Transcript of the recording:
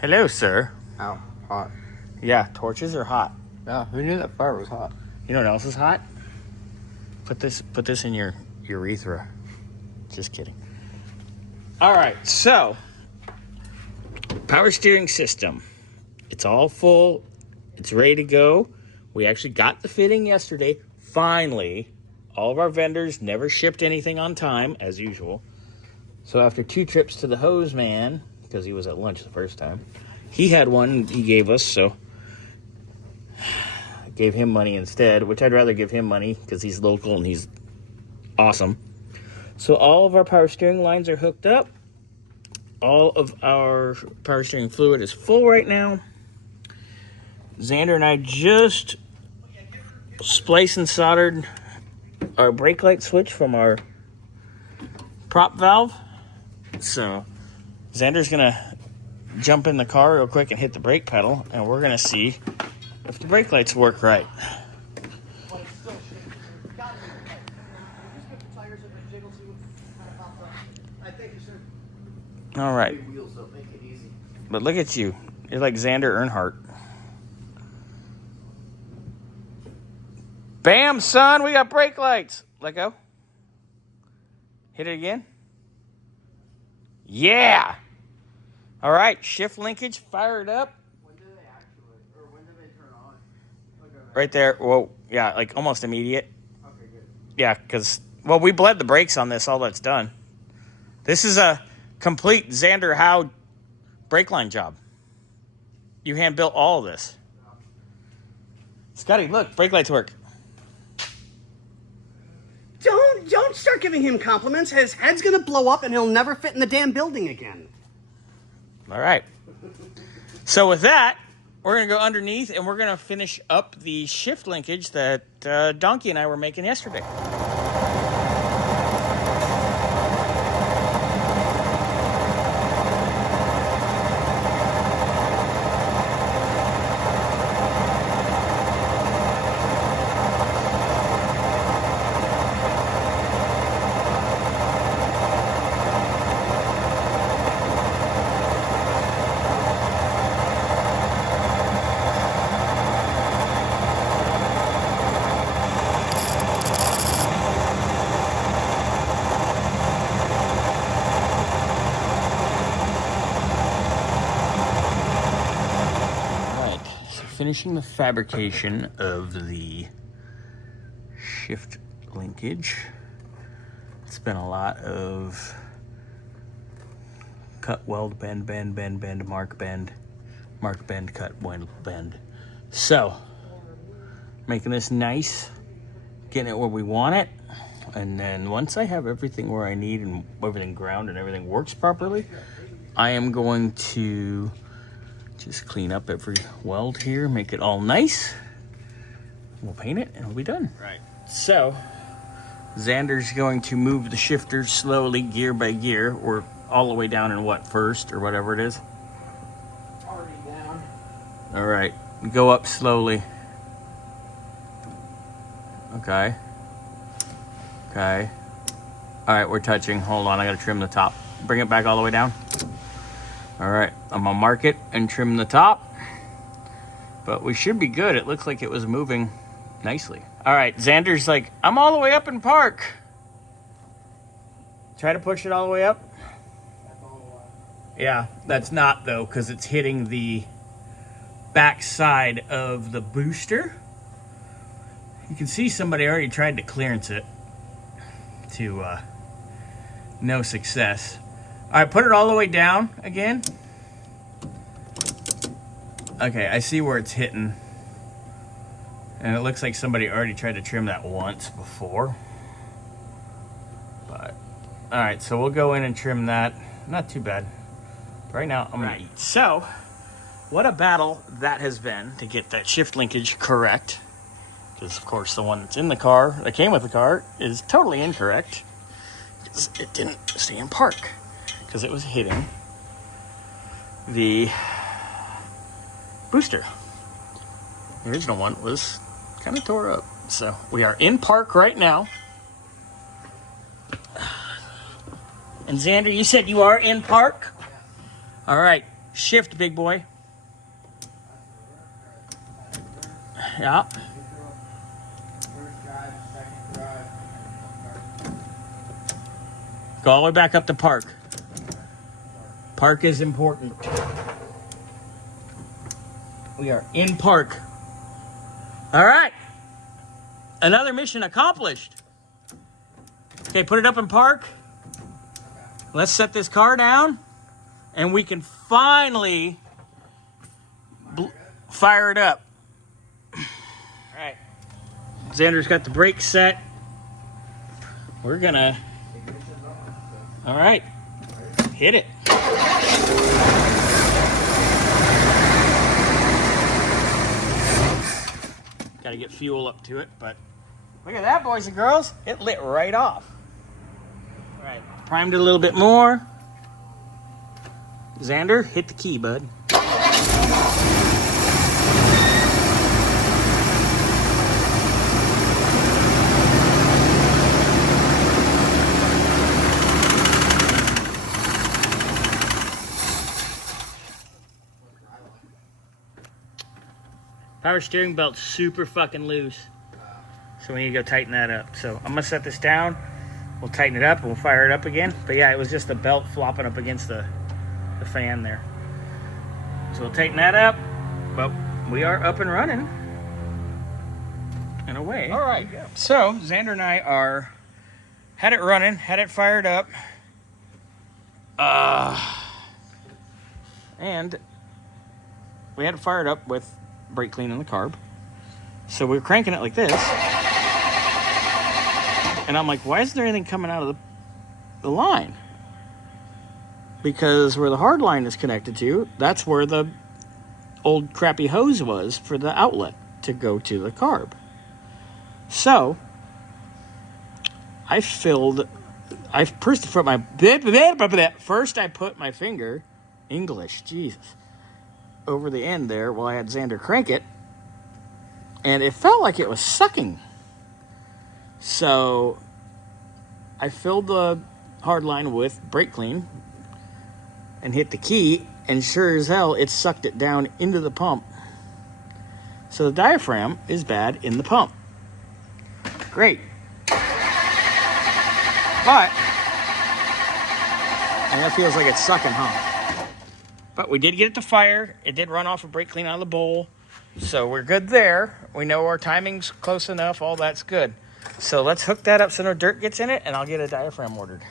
Hello, sir. Ow, hot. Yeah, torches are hot. Yeah, who knew that fire was hot? You know what else is hot? Put this in your urethra. Just kidding. All right, so power steering system. It's all full. It's ready to go. We actually got the fitting yesterday. Finally, all of our vendors never shipped anything on time, as usual. So after 2 trips to the hose man, because he was at lunch the first time, he had one he gave us, so I gave him money instead, which I'd rather give him money because he's local and he's awesome. So all of our power steering lines are hooked up. All of our power steering fluid is full right now. Xander and I just spliced and soldered our brake light switch from our prop valve. So Xander's gonna jump in the car real quick and hit the brake pedal, and we're gonna see if the brake lights work right. All right. But look at you. You're like Xander Earnhardt. Bam, son, we got brake lights. Let go. Hit it again. Yeah. All right, shift linkage, fire it up. When do they actuate, or when do they turn on? Okay. Right there. Whoa, yeah, like almost immediate. Okay, good. Yeah, because, well, we bled the brakes on this, all that's done. This is a complete Xander Howe brake line job. You hand built all of this. Scotty, look, brake lights work. Don't start giving him compliments. His head's gonna blow up and he'll never fit in the damn building again. All right. So with that, we're going to go underneath and we're going to finish up the shift linkage that Donkey and I were making yesterday. Finishing the fabrication of the shift linkage. It's been a lot of cut, weld, bend, mark, bend, cut, weld, bend. So, making this nice, getting it where we want it, and then once I have everything where I need and everything ground and everything works properly, I am going to just clean up every weld here, make it all nice. We'll paint it and we'll be done. Right. So, Xander's going to move the shifter slowly, gear by gear, or all the way down in what, first, or whatever it is? Already down. All right. Go up slowly. Okay. Okay. All right, we're touching. Hold on, I gotta trim the top. Bring it back all the way down. All right, I'm gonna mark it and trim the top, but we should be good. It looks like it was moving nicely. All right, Xander's like, I'm all the way up in park. Try to push it all the way up. Yeah, that's not though, because it's hitting the back side of the booster. You can see somebody already tried to clearance it to no success. All right, put it all the way down again. Okay, I see where it's hitting. And it looks like somebody already tried to trim that once before. But, all right, so we'll go in and trim that. Not too bad. Right now, I'm gonna eat. So, what a battle that has been to get that shift linkage correct. Because, of course, the one that's in the car, that came with the car, is totally incorrect. It didn't stay in park. Because it was hitting the booster. The original one was kind of tore up. So we are in park right now. And Xander, you said you are in park? All right. Shift, big boy. Yeah. First drive, second drive. Go all the way back up to park. Park is important. We are in park. All right. Another mission accomplished. Okay, put it up in park. Let's set this car down. And we can finally fire it up. All right. Xander's got the brakes set. We're gonna... All right. Hit it. Got to get fuel up to it, but look at that, boys and girls. It lit right off. All right. Primed it a little bit more. Xander, hit the key, bud. Power steering belt's super fucking loose. So we need to go tighten that up. So I'm gonna set this down. We'll tighten it up and we'll fire it up again. But yeah, it was just the belt flopping up against the fan there. So we'll tighten that up. But we are up and running. And away. All right. So Xander and I had it running, had it fired up. And we had it fired up with brake clean on the carb. So we're cranking it like this. And I'm like, why isn't there anything coming out of the line? Because where the hard line is connected to, that's where the old crappy hose was for the outlet to go to the carb. So I first I put my finger, English, Jesus, over the end there while I had Xander crank it, and it felt like it was sucking. So I filled the hard line with brake clean and hit the key, and sure as hell it sucked it down into the pump. So the diaphragm is bad in the pump. Great. But and that feels like it's sucking, huh? But we did get it to fire. It did run off a brake clean out of the bowl. So we're good there. We know our timing's close enough. All that's good. So let's hook that up so no dirt gets in it, and I'll get a diaphragm ordered.